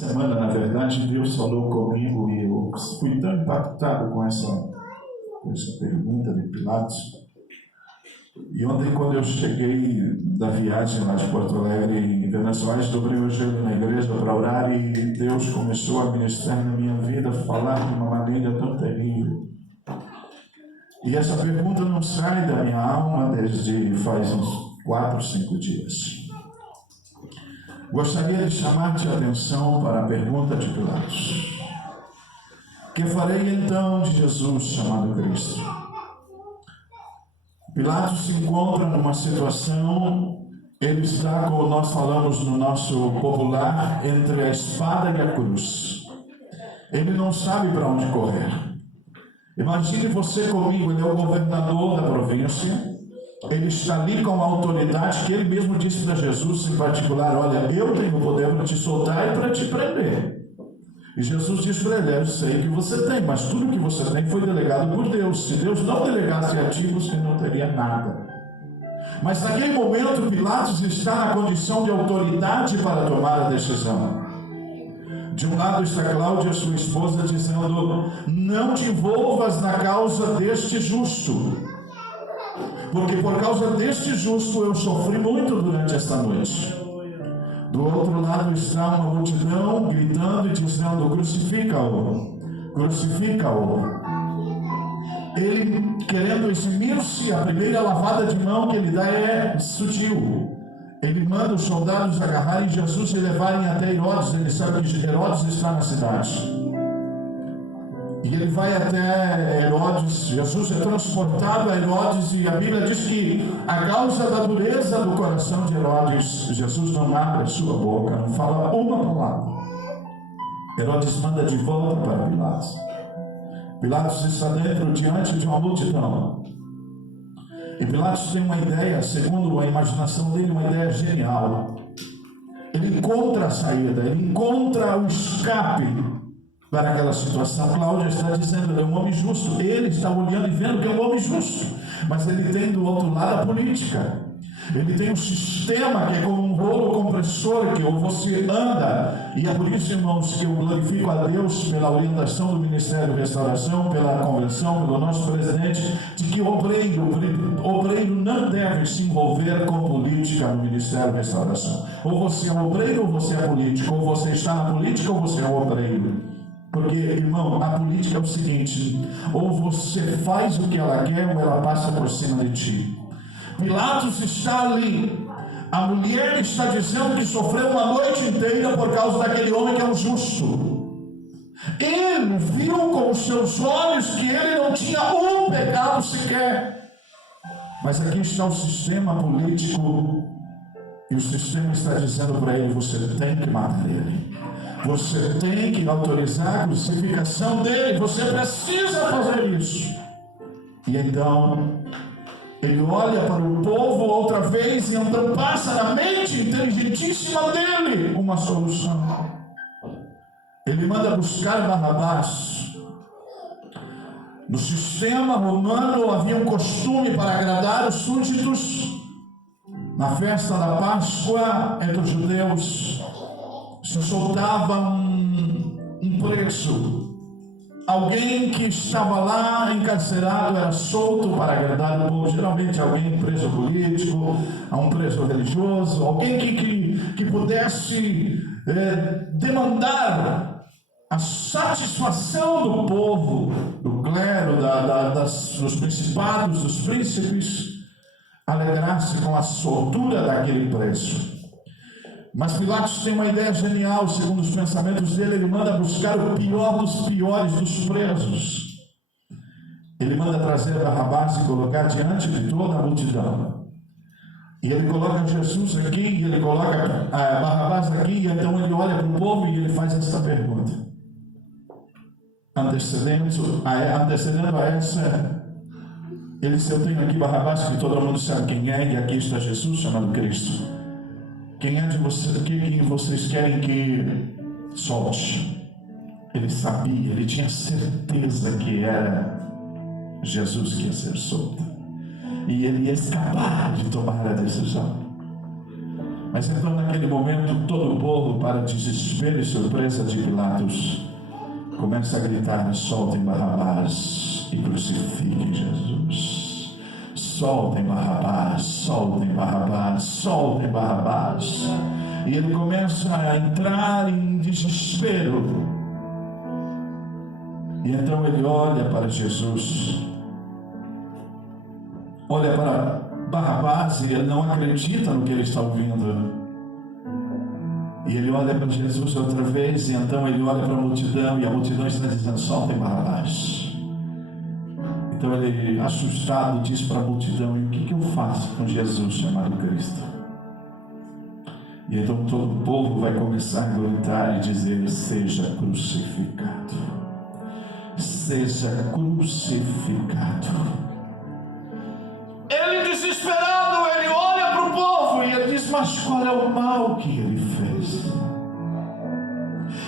semana, na verdade, Deus falou comigo e eu fui tão impactado com essa pergunta de Pilatos. E ontem, quando eu cheguei da viagem lá de Porto Alegre, em Venezuela, dobrei o joelho na igreja para orar e Deus começou a ministrar na minha vida, falar de uma maneira tão terrível. E essa pergunta não sai da minha alma desde faz uns 4, 5 dias. Gostaria de chamar-te a atenção para a pergunta de Pilatos. Que farei então de Jesus chamado Cristo? Pilatos se encontra numa situação, ele está, como nós falamos no nosso popular, entre a espada e a cruz. Ele não sabe para onde correr. Imagine você comigo, ele é o governador da província, ele está ali com a autoridade que ele mesmo disse para Jesus em particular: olha, eu tenho o poder para te soltar e para te prender. E Jesus disse para ele: eu sei que você tem, mas tudo que você tem foi delegado por Deus. Se Deus não delegasse a ti, você não teria nada. Mas naquele momento Pilatos está na condição de autoridade para tomar a decisão. De um lado está Cláudia, sua esposa, dizendo: não te envolvas na causa deste justo, porque por causa deste justo eu sofri muito durante esta noite. Do outro lado está uma multidão gritando e dizendo: crucifica-o, crucifica-o. Ele querendo eximir-se, a primeira lavada de mão que ele dá é sutil. Ele manda os soldados agarrarem Jesus e levarem até Herodes. Ele sabe que Herodes está na cidade. E ele vai até Herodes. Jesus é transportado a Herodes e a Bíblia diz que a causa da dureza do coração de Herodes, Jesus não abre a sua boca, não fala uma palavra. Herodes manda de volta para Pilatos. Pilatos está dentro, diante de uma multidão. E Pilatos tem uma ideia, segundo a imaginação dele, uma ideia genial. Ele encontra a saída, ele encontra o escape para aquela situação. Cláudia está dizendo: ele é um homem justo. Ele está olhando e vendo que é um homem justo. Mas ele tem do outro lado a política. Ele tem um sistema que é como um rolo compressor que ou você anda. E é por isso, irmãos, que eu glorifico a Deus pela orientação do Ministério de Restauração, pela convenção, pelo nosso presidente, de que o obreiro não deve se envolver com política no Ministério de Restauração. Ou você é obreiro ou você é político. Ou você está na política ou você é obreiro. Porque, irmão, a política é o seguinte: ou você faz o que ela quer ou ela passa por cima de ti. Pilatos está ali. A mulher está dizendo que sofreu uma noite inteira por causa daquele homem que é um justo. Ele viu com os seus olhos que ele não tinha um pecado sequer. Mas aqui está o sistema político. E o sistema está dizendo para ele: você tem que matar ele. Você tem que autorizar a crucificação dele. Você precisa fazer isso. E então ele olha para o povo outra vez e então passa na mente inteligentíssima dele uma solução. Ele manda buscar Barrabás. No sistema romano havia um costume para agradar os súditos. Na festa da Páscoa entre os judeus se soltava um preso. Alguém que estava lá encarcerado era solto para agradar o povo. Geralmente alguém preso político, um preso religioso, alguém que pudesse demandar a satisfação do povo, do clero, dos principados, dos príncipes, alegrar-se com a soltura daquele preso. Mas Pilatos tem uma ideia genial, segundo os pensamentos dele. Ele manda buscar o pior dos piores dos presos. Ele manda trazer Barrabás e colocar diante de toda a multidão. E ele coloca Jesus aqui, e ele coloca Barrabás aqui, e então ele olha para o povo e ele faz essa pergunta. Antecedendo a essa, ele disse: eu tenho aqui Barrabás, que todo mundo sabe quem é, e aqui está Jesus chamado Cristo. Quem é de vocês? O que vocês querem que solte? Ele sabia, ele tinha certeza que era Jesus que ia ser solto. E ele ia escapar de tomar a decisão. Mas então, naquele momento, todo o povo, para desespero e surpresa de Pilatos, começa a gritar: soltem Barrabás e crucifiquem Jesus. Soltem Barrabás, soltem Barrabás, soltem Barrabás. E ele começa a entrar em desespero. E então ele olha para Jesus, olha para Barrabás, e ele não acredita no que ele está ouvindo. E ele olha para Jesus outra vez, e então ele olha para a multidão, e a multidão está dizendo: soltem Barrabás. Então ele, assustado, diz para a multidão: e o que eu faço com Jesus chamado Cristo? E então todo o povo vai começar a gritar e dizer: seja crucificado, seja crucificado. Ele, desesperado, ele olha para o povo e ele diz: mas qual é o mal que ele fez?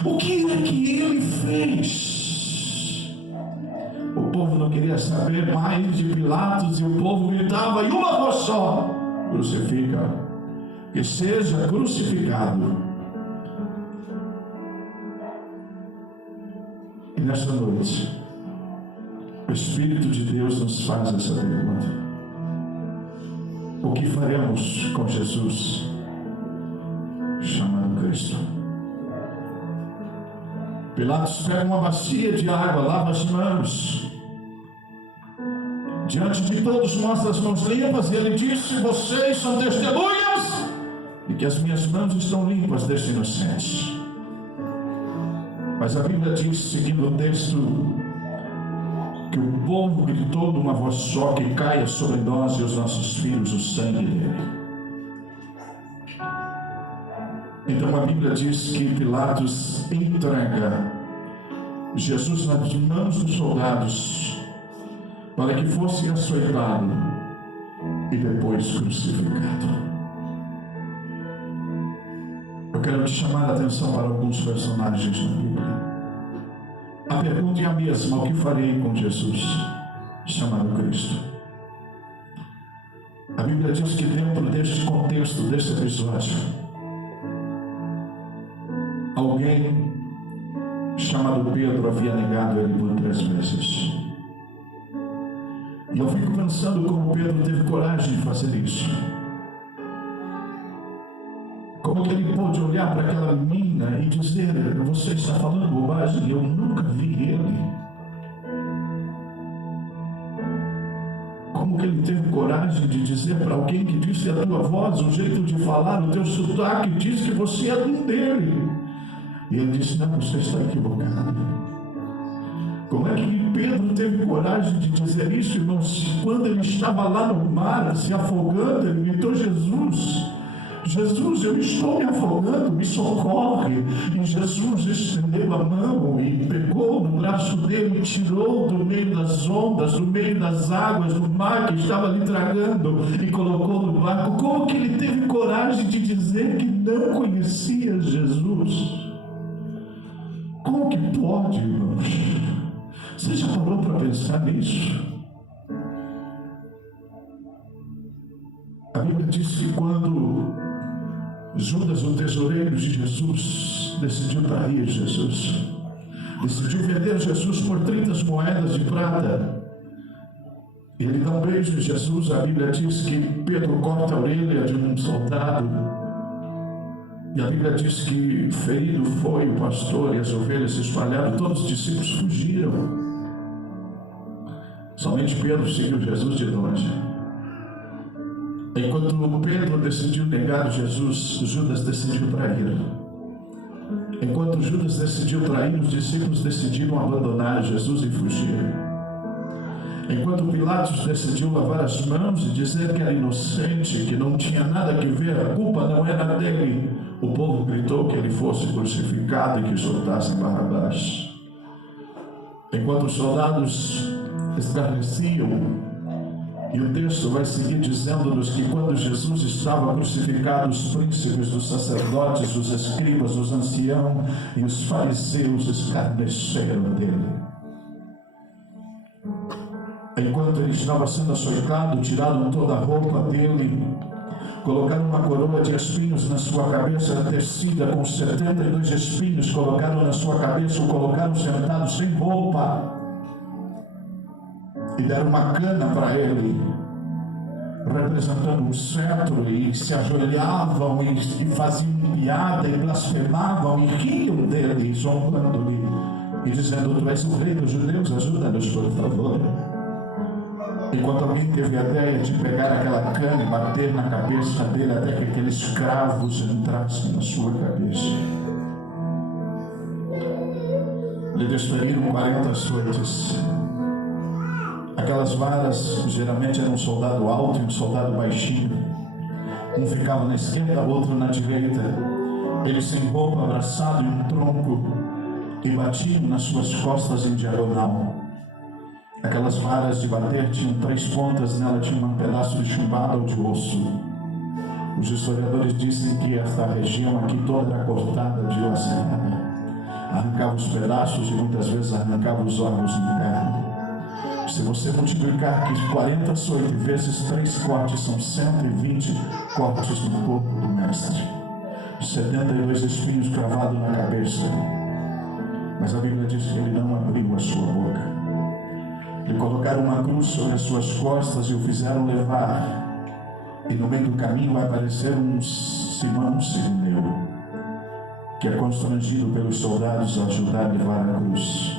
O que é que ele fez? O povo não queria saber mais de Pilatos, e o povo gritava em uma voz só: crucifica, que seja crucificado. E nesta noite, o Espírito de Deus nos faz essa pergunta: o que faremos com Jesus chamado Cristo? Pilatos pega uma bacia de água, lava as mãos, diante de todos mostra as mãos limpas, e ele disse: vocês são testemunhas de que as minhas mãos estão limpas deste inocente. Mas a Bíblia diz, seguindo o texto, que o povo gritou numa voz só: que caia sobre nós e os nossos filhos o sangue dele. Então a Bíblia diz que Pilatos entrega Jesus nas mãos dos soldados para que fosse açoitado e depois crucificado. Eu quero te chamar a atenção para alguns personagens na Bíblia. A pergunta é a mesma: o que farei com Jesus chamado Cristo? A Bíblia diz que dentro deste contexto, deste episódio, alguém chamado Pedro havia negado ele por 3 vezes. E eu fico pensando como Pedro teve coragem de fazer isso. Como que ele pôde olhar para aquela menina e dizer: você está falando bobagem, eu nunca vi ele. Como que ele teve coragem de dizer para alguém que disse: a tua voz, o jeito de falar, o teu sotaque diz que você é um dele. E ele disse: não, você está equivocado. Como é que Pedro teve coragem de dizer isso, irmãos? Quando ele estava lá no mar, se afogando, ele gritou: Jesus, Jesus, eu estou me afogando, me socorre. E Jesus estendeu a mão e pegou no braço dele e tirou do meio das ondas, do meio das águas, do mar que estava lhe tragando, e colocou no barco. Como que ele teve coragem de dizer que não conhecia Jesus? Como que pode, irmãos? Você já parou para pensar nisso? A Bíblia diz que quando Judas, o tesoureiro de Jesus, decidiu trair Jesus, decidiu vender Jesus por 30 moedas de prata, ele dá um beijo em Jesus. A Bíblia diz que Pedro corta a orelha de um soldado, e a Bíblia diz que ferido foi o pastor, e as ovelhas se espalharam, todos os discípulos fugiram. Somente Pedro seguiu Jesus de longe. Enquanto Pedro decidiu negar Jesus, Judas decidiu trair. Enquanto Judas decidiu trair, os discípulos decidiram abandonar Jesus e fugir. Enquanto Pilatos decidiu lavar as mãos e dizer que era inocente, que não tinha nada que ver, a culpa não era dele, o povo gritou que ele fosse crucificado e que soltassem Barrabás. Enquanto os soldados escarneciam, e o texto vai seguir dizendo-nos que quando Jesus estava crucificado, os príncipes, os sacerdotes, os escribas, os anciãos e os fariseus escarneceram dele. Enquanto ele estava sendo açoitado, tiraram toda a roupa dele, Colocaram uma coroa de espinhos na sua cabeça, tecida com 72 espinhos, colocaram na sua cabeça, o colocaram sentado sem roupa, e deram uma cana para ele, representando um cetro, e se ajoelhavam e faziam piada e blasfemavam e riam dele, zombando-lhe e dizendo: tu és o rei dos judeus, ajuda-nos por favor. Enquanto alguém teve a ideia de pegar aquela cana e bater na cabeça dele até que aqueles cravos entrassem na sua cabeça. Lhe despediram 40 açoites. Aquelas varas geralmente eram um soldado alto e um soldado baixinho. Um ficava na esquerda, outro na direita. Eles sem roupa, abraçado em um tronco, e batiam nas suas costas em diagonal. Aquelas varas de bater tinham 3 pontas, nela tinha um pedaço de chumbado ou de osso. Os historiadores dizem que esta região aqui toda era cortada, dilacerada. Arrancava os pedaços e muitas vezes arrancava os órgãos internos. Se você multiplicar que 40 açoites vezes 3 cortes são 120 cortes no corpo do mestre. 72 espinhos cravados na cabeça. Mas a Bíblia diz que ele não abriu a sua boca. Lhe colocaram uma cruz sobre as suas costas e o fizeram levar. E no meio do caminho vai aparecer um Simão Cirineu, que é constrangido pelos soldados a ajudar a levar a cruz.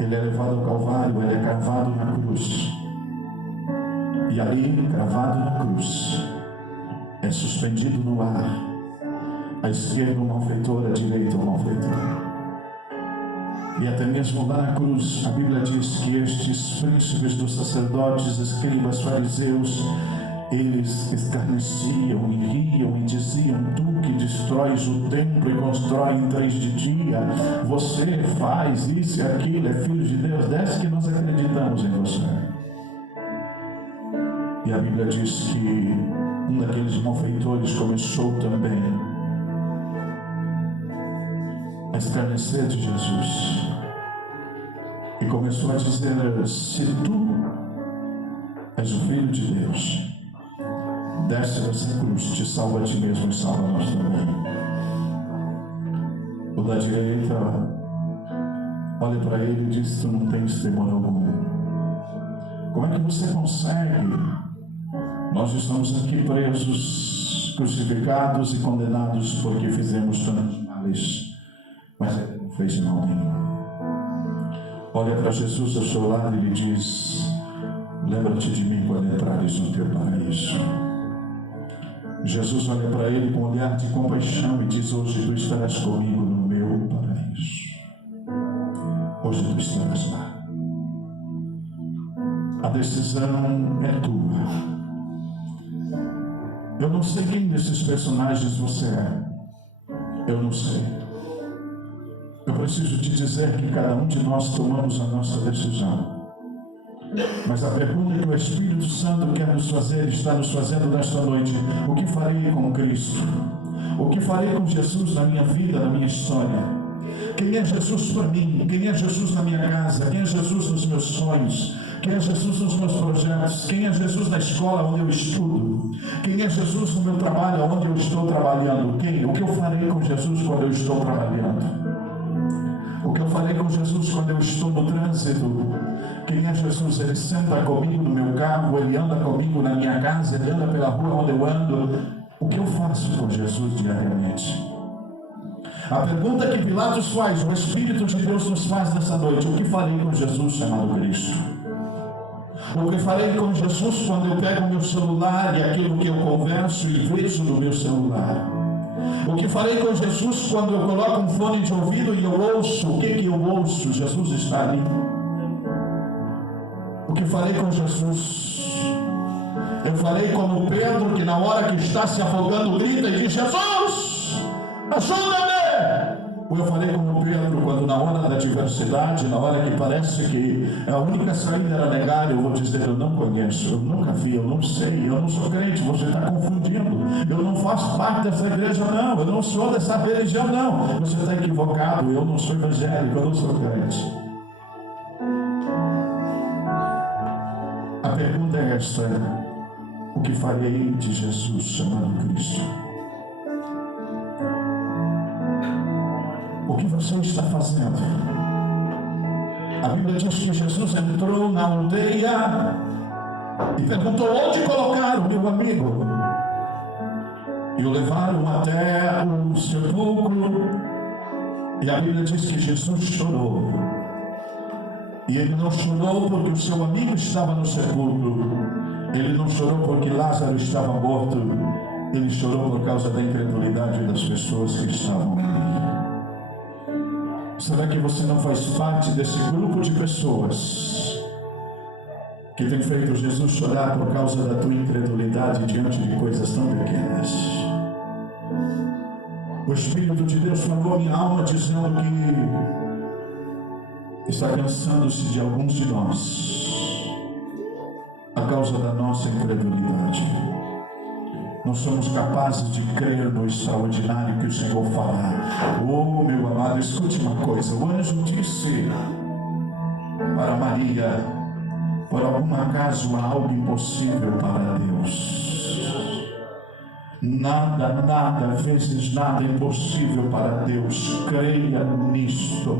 Ele é levado ao Calvário, ele é cravado na cruz. E ali, cravado na cruz, é suspendido no ar. À esquerda o malfeitor, à direita o malfeitor. E até mesmo lá na cruz, a Bíblia diz que estes príncipes dos sacerdotes, escribas, fariseus, eles escarneciam e riam e diziam: tu que destróis o templo e constrói em 3 dias, você faz isso e aquilo, é filho de Deus, desce que nós acreditamos em você. E a Bíblia diz que um daqueles malfeitores começou também a escarnecer de Jesus e começou a dizer: se tu és o Filho de Deus, desce dessa cruz, te salva a ti mesmo e salva nós também. O da direita olha para ele e diz: tu não tens temor algum. Como é que você consegue? Nós estamos aqui presos, crucificados e condenados porque fizemos tantos males, mas ele não fez mal nenhum. Olha para Jesus ao seu lado e lhe diz: lembra-te de mim quando entrares no teu paraíso. Jesus olha para ele com um olhar de compaixão e diz: hoje tu estarás comigo no meu paraíso. Hoje tu estarás lá. A decisão é tua. Eu não sei quem desses personagens você é. Eu não sei. Eu preciso te dizer que cada um de nós tomamos a nossa decisão. Mas a pergunta que o Espírito Santo quer nos fazer, está nos fazendo nesta noite: o que farei com Cristo? O que farei com Jesus na minha vida, na minha história? Quem é Jesus para mim? Quem é Jesus na minha casa? Quem é Jesus nos meus sonhos? Quem é Jesus nos meus projetos? Quem é Jesus na escola onde eu estudo? Quem é Jesus no meu trabalho, onde eu estou trabalhando? Quem? O que eu farei com Jesus quando eu estou trabalhando? O que eu farei com Jesus quando eu estou no trânsito? Quem é Jesus? Ele senta comigo no meu carro, ele anda comigo na minha casa, ele anda pela rua onde eu ando. O que eu faço com Jesus diariamente? A pergunta que Pilatos faz, o Espírito de Deus nos faz nessa noite: o que farei com Jesus chamado Cristo? O que farei com Jesus quando eu pego o meu celular e aquilo que eu converso e vejo no meu celular? O que farei com Jesus quando eu coloco um fone de ouvido e eu ouço? O que eu ouço? Jesus está ali. O que farei com Jesus? Eu farei como Pedro, que na hora que está se afogando grita e diz: Jesus, ajuda-me! Ou eu farei como Pedro, quando na hora da adversidade, na hora que parece que a única saída era negar, eu vou dizer: eu não conheço, eu nunca vi, eu não sei, eu não sou crente, você está confundindo, eu não faço parte dessa igreja não, eu não sou dessa religião não, você está equivocado, eu não sou evangélico, eu não sou crente. A pergunta é esta: o que farei de Jesus chamado Cristo? O que você está fazendo? A Bíblia diz que Jesus entrou na aldeia e perguntou: onde colocaram o meu amigo? E o levaram até o sepulcro. E a Bíblia diz que Jesus chorou. E ele não chorou porque o seu amigo estava no sepulcro. Ele não chorou porque Lázaro estava morto. Ele chorou por causa da incredulidade das pessoas que estavam ali. Será que você não faz parte desse grupo de pessoas que tem feito Jesus chorar por causa da tua incredulidade diante de coisas tão pequenas? O Espírito de Deus falou a minha alma dizendo que está cansando-se de alguns de nós a causa da nossa incredulidade. Não somos capazes de crer no extraordinário que o Senhor fará. Oh, meu amado, escute uma coisa. O anjo disse para Maria: por algum acaso há algo impossível para Deus? Nada, vezes nada é impossível para Deus. Creia nisto.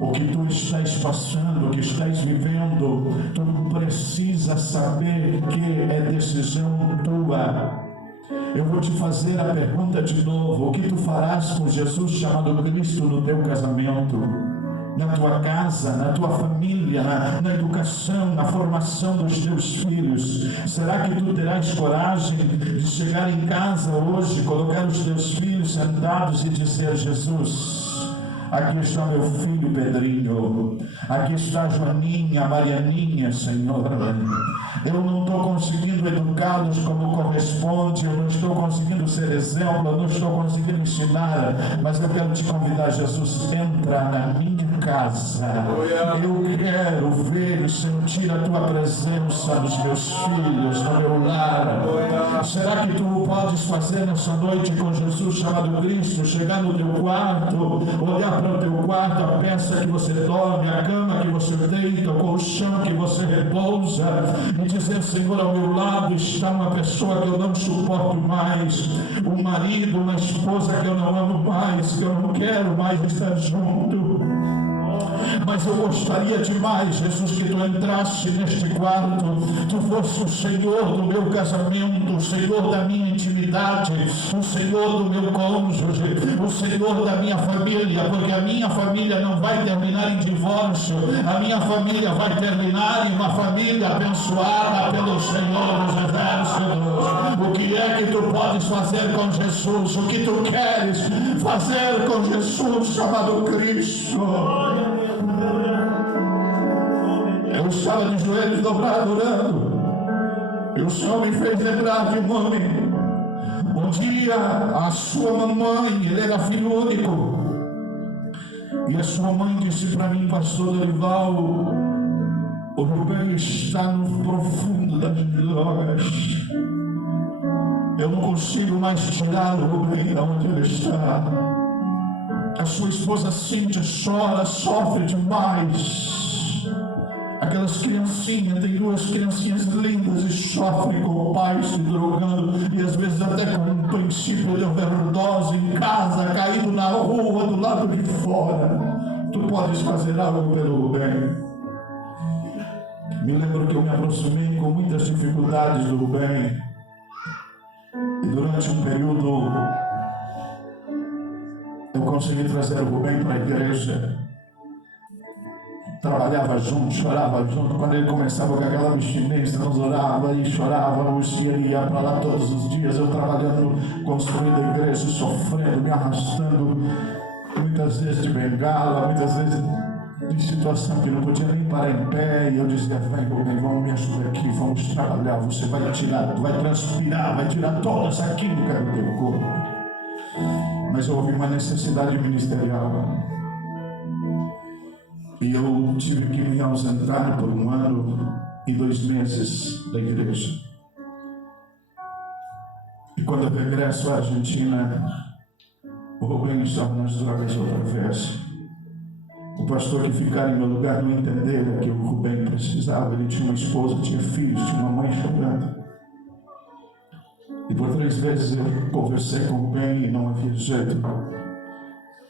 O que tu estás passando, o que estás vivendo, tu precisa saber que é decisão tua. Eu vou te fazer a pergunta de novo: o que tu farás com Jesus chamado Cristo no teu casamento, na tua casa, na tua família, na educação, na formação dos teus filhos? Será que tu terás coragem de chegar em casa hoje, colocar os teus filhos sentados e dizer: Jesus, aqui está meu filho Pedrinho, aqui está Joaninha, Marianinha, Senhor. Eu não estou conseguindo educá-los como corresponde, eu não estou conseguindo ser exemplo, eu não estou conseguindo ensinar, mas eu quero te convidar, Jesus, entra na minha casa. Eu quero ver e sentir a tua presença nos meus filhos, no meu lar. Será que tu podes fazer nessa noite com Jesus chamado Cristo? Chegar no teu quarto, olhar para o teu quarto, a peça que você dorme, a cama que você deita, o colchão que você repousa, e dizer: Senhor, ao meu lado está uma pessoa que eu não suporto mais, um marido, uma esposa que eu não amo mais, que eu não quero mais estar junto. Mas eu gostaria demais, Jesus, que tu entrasse neste quarto, tu fosse o Senhor do meu casamento, o Senhor da minha intimidade, o Senhor do meu cônjuge, o Senhor da minha família, porque a minha família não vai terminar em divórcio, a minha família vai terminar em uma família abençoada pelo Senhor dos Exércitos. O que é que tu podes fazer com Jesus? O que tu queres fazer com Jesus chamado Cristo? Eu estava de joelhos dobrados orando, e o Senhor me fez lembrar de um homem. Um dia a sua mamãe, ele era filho único, e a sua mãe disse para mim: pastor Dorival, o Rubem está no profundo das drogas, eu não consigo mais tirar o Rubem de onde ele está. A sua esposa Cíntia chora, sofre demais. Aquelas criancinhas, tem duas criancinhas lindas e sofrem com o pai se drogando, e às vezes até com um princípio de overdose em casa, caído na rua do lado de fora. Tu podes fazer algo pelo bem. Me lembro que eu me aproximei com muitas dificuldades do Rubem, e durante um período eu consegui trazer o Rubem para a igreja. Trabalhava junto, chorava junto. Quando ele começava com aquela abstinência, nós orava e chorávamos, e ele ia para lá todos os dias. Eu trabalhando, construindo a igreja, sofrendo, me arrastando, muitas vezes de bengala, muitas vezes de situação que não podia nem parar em pé. E eu dizia: vem, vamos me ajudar aqui, vamos trabalhar. Você vai tirar, vai transpirar, vai tirar toda essa química do teu corpo. Mas houve uma necessidade ministerial, e eu tive que me ausentar por 1 ano e 2 meses da igreja. E quando eu regresso à Argentina, o Rubem estava nas drogas outra vez. O pastor que ficara em meu lugar não entendera que o Rubem precisava. Ele tinha uma esposa, tinha filhos, tinha uma mãe chorando. E por 3 vezes eu conversei com o bem e não havia jeito.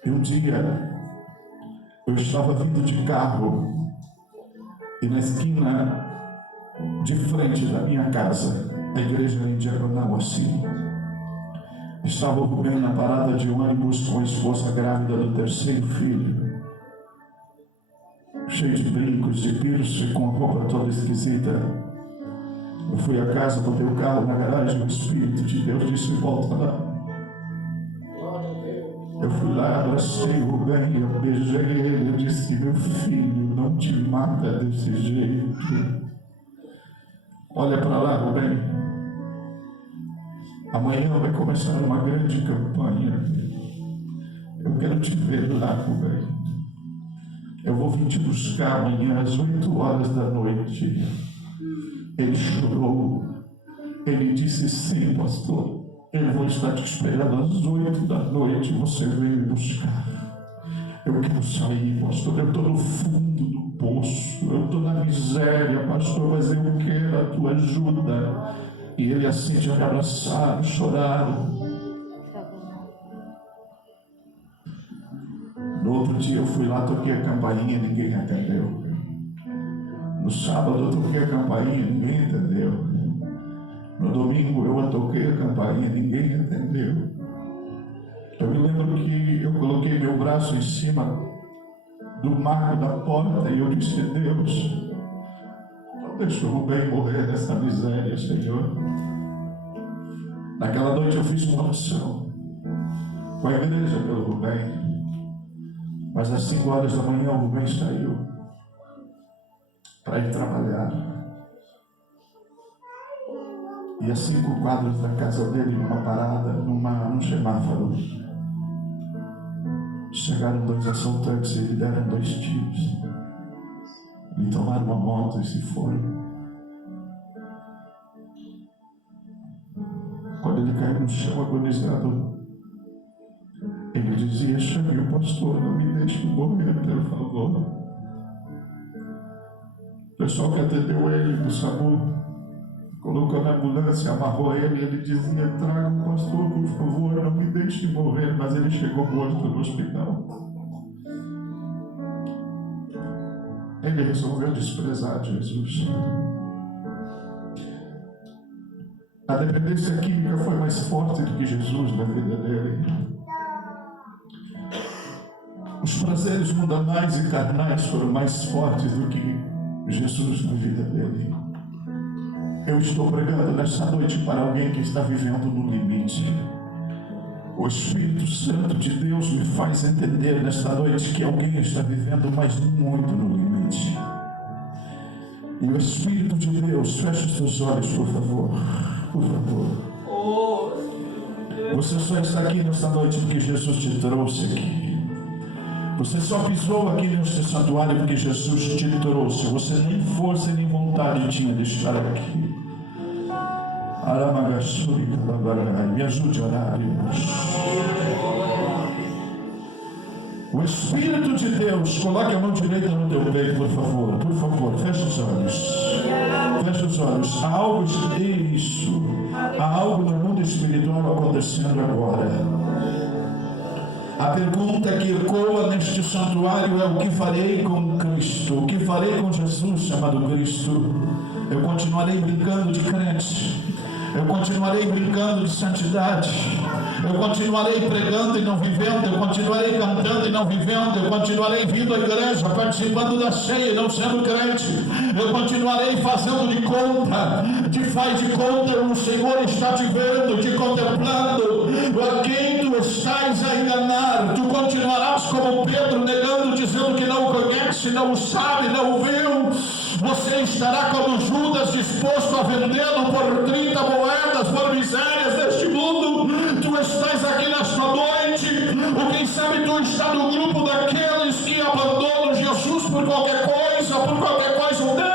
E um dia eu estava vindo de carro e na esquina de frente da minha casa, a igreja era em diagonal assim, estava o bem na parada de ônibus com a esposa grávida do 3º filho, cheio de brincos, de piercing, com a roupa toda esquisita. Eu fui a casa, botei o carro na garagem, o Espírito de Deus disse: volta lá. Eu fui lá, abracei o Rubem, eu beijei ele, eu disse: meu filho, não te mata desse jeito. Olha para lá, Rubem. Amanhã vai começar uma grande campanha. Eu quero te ver lá, Rubem. Eu vou vir te buscar amanhã às 8 horas da noite. Ele chorou. Ele disse: sim, pastor. Eu vou estar te esperando às 8 da noite. Você vem me buscar. Eu quero sair, pastor. Eu estou no fundo do poço. Eu estou na miséria, pastor. Mas eu quero a tua ajuda. E ele assim te abraçaram, choraram. No outro dia eu fui lá, toquei a campainha e ninguém atendeu. No sábado eu toquei a campainha e ninguém entendeu. No domingo eu toquei a campainha e ninguém entendeu. Eu me lembro que eu coloquei meu braço em cima do marco da porta e eu disse: Deus, não deixa o Rubem morrer nessa miséria, Senhor. Naquela noite eu fiz uma oração com a igreja pelo Rubem. Mas às 5 horas da manhã o Rubem saiu para ir trabalhar. E a 5 quadras da casa dele, numa parada, num semáforo, chegaram 2 assaltantes e lhe deram 2 tiros. Lhe tomaram uma moto e se foram. Quando ele caiu no chão agonizado, ele dizia: chame o pastor, não me deixe morrer, por favor. O pessoal que atendeu ele no SAMU colocou na ambulância, amarrou ele, ele dizia: traga o pastor, por favor, não me deixe morrer. Mas ele chegou morto no hospital. Ele resolveu desprezar Jesus. A dependência química foi mais forte do que Jesus na vida dele. Os prazeres mundanais e carnais foram mais fortes do que Jesus na vida dele. Eu estou pregando nesta noite para alguém que está vivendo no limite. O Espírito Santo de Deus me faz entender nesta noite que alguém está vivendo, mas muito no limite. E o Espírito de Deus, feche os teus olhos, por favor. Por favor. Você só está aqui nesta noite porque Jesus te trouxe aqui. Você só pisou aqui neste santuário porque Jesus te trouxe. Você nem força nem vontade tinha de estar aqui. Me ajude a orar, Deus. O Espírito de Deus, coloque a mão direita no teu peito, por favor. Por favor, feche os olhos. Feche os olhos. Há algo isso. Há algo no mundo espiritual acontecendo agora. A pergunta que ecoa neste santuário é: o que farei com Cristo? O que farei com Jesus chamado Cristo? Eu continuarei brincando de crente. Eu continuarei brincando de santidade. Eu continuarei pregando e não vivendo. Eu continuarei cantando e não vivendo. Eu continuarei vindo à igreja, participando da ceia e não sendo crente. Eu continuarei fazendo de conta, faz de conta, o Senhor está te vendo, te contemplando. A quem tu estás a enganar? Tu continuarás como Pedro, negando, dizendo que não o conhece, não o sabe, não o viu. Você estará como Judas, disposto a vendê-lo por 30 moedas, por misérias deste mundo. Tu estás aqui nesta noite, ou quem sabe tu está no grupo daqueles que abandonam Jesus por qualquer coisa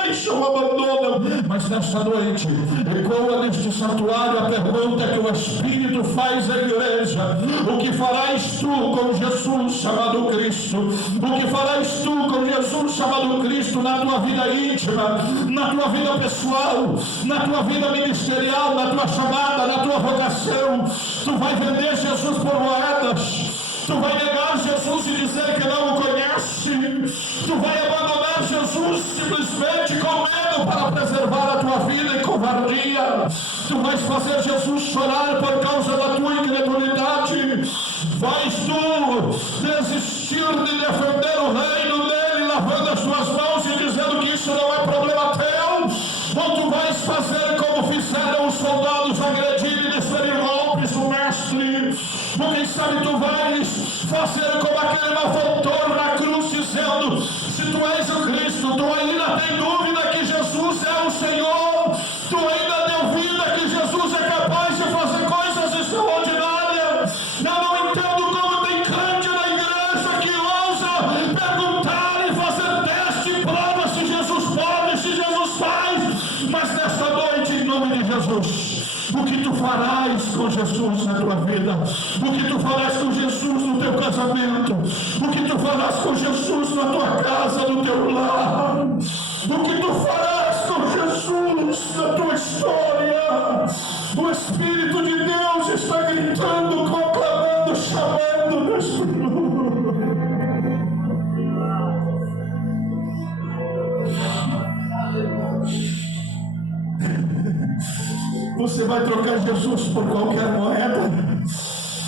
deixam, abandonam. Mas nesta noite, ecoa neste santuário a pergunta que o Espírito faz à igreja: o que farás tu com Jesus chamado Cristo? O que farás tu com Jesus chamado Cristo na tua vida íntima, na tua vida pessoal, na tua vida ministerial, na tua chamada, na tua vocação. Tu vai vender Jesus por moedas. Tu vai negar Jesus e dizer que não o conhece. Tu vai abandonar Jesus simplesmente com medo para preservar a tua vida em covardia. Tu vais fazer Jesus chorar por causa da tua incredulidade. Vais tu desistir de defender o reino dele, lavando as tuas mãos e dizendo que isso não é problema teu. Ou tu vais fazer como fizeram os soldados, agredir e desferir golpes no mestre. Ou quem sabe tu vais fazer como aquele malfeitor na cruz, dizendo: se tu és o Cristo, tu ainda tem dúvida que Jesus é o Senhor, tu ainda duvida que Jesus é capaz de fazer coisas extraordinárias. Eu não entendo como tem crente na igreja que ousa perguntar e fazer teste e prova se Jesus pode, se Jesus faz. Mas nesta noite, em nome de Jesus, o que tu farás com Jesus na tua vida, o que tu farás com Jesus no teu casamento, o que tu farás com Jesus na tua casa, no teu lar, o que tu farás com Jesus na tua história. O Espírito de Deus está gritando, proclamando, chamando neste lugar. Você vai trocar Jesus por qualquer moeda.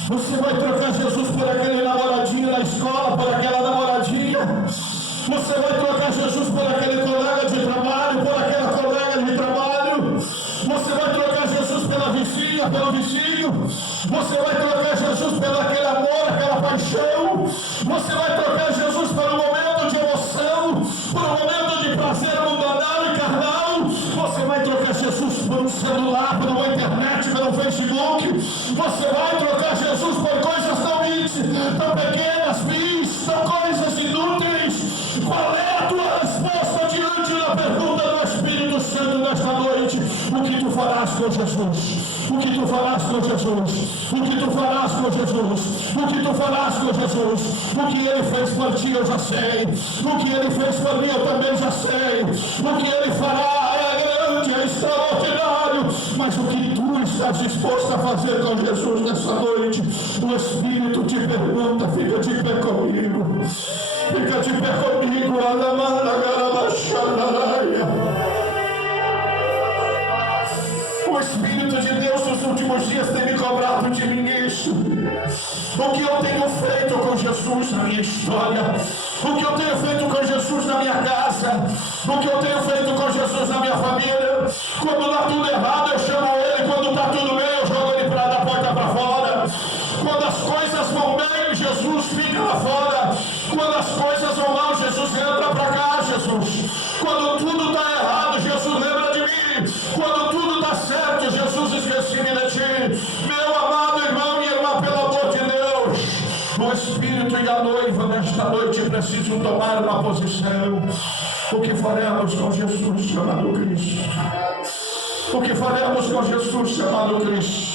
Você vai trocar Jesus por aquele namoradinho na escola, por aquela namoradinha. Você vai trocar Jesus por aquele colega de trabalho, por aquela colega de trabalho. Você vai trocar Jesus pela vizinha, pelo vizinho. Você vai trocar Jesus pelo aquele amor, aquela paixão. Você vai trocar Jesus por um momento de emoção, por um momento de prazer mundanal e carnal. Você vai trocar Jesus por um celular, por uma internet, pelo Facebook. Você vai trocar Jesus por coisas tão pequenas, tão coisas inúteis. Qual é a tua resposta diante da pergunta do Espírito Santo nesta noite? O que tu farás com Jesus? O que tu farás com Jesus? O que tu farás com Jesus? O que tu farás com Jesus? O que ele fez por ti eu já sei. O que ele fez por mim eu também já sei. O que ele fará é grande, é extraordinário. Mas o que tu estás disposto a fazer com Jesus nessa noite? O Espírito te pergunta, fica de pé comigo. Fica de pé comigo, Alamanda Garabachanaraia. O Espírito de Deus nos últimos dias tem me cobrado de mim isso. O que eu tenho feito com Jesus na minha história, o que eu tenho feito com Jesus na minha casa, o que eu tenho feito com Jesus na minha família. Quando está tudo errado eu chamo ele, quando está tudo bem eu jogo ele da porta para fora. Quando as coisas vão bem, Jesus fica lá fora. Quando as coisas vão mal, Jesus entra para cá, Jesus. Quando tudo está errado, Jesus lembra de mim. Quando tudo está certo, Jesus esquece-me de ti. Meu amado irmão e irmã, pelo amor de Deus, o Espírito e a noiva nesta noite precisam tomar uma posição. O que faremos com Jesus chamado Cristo? O que faremos com Jesus chamado Cristo?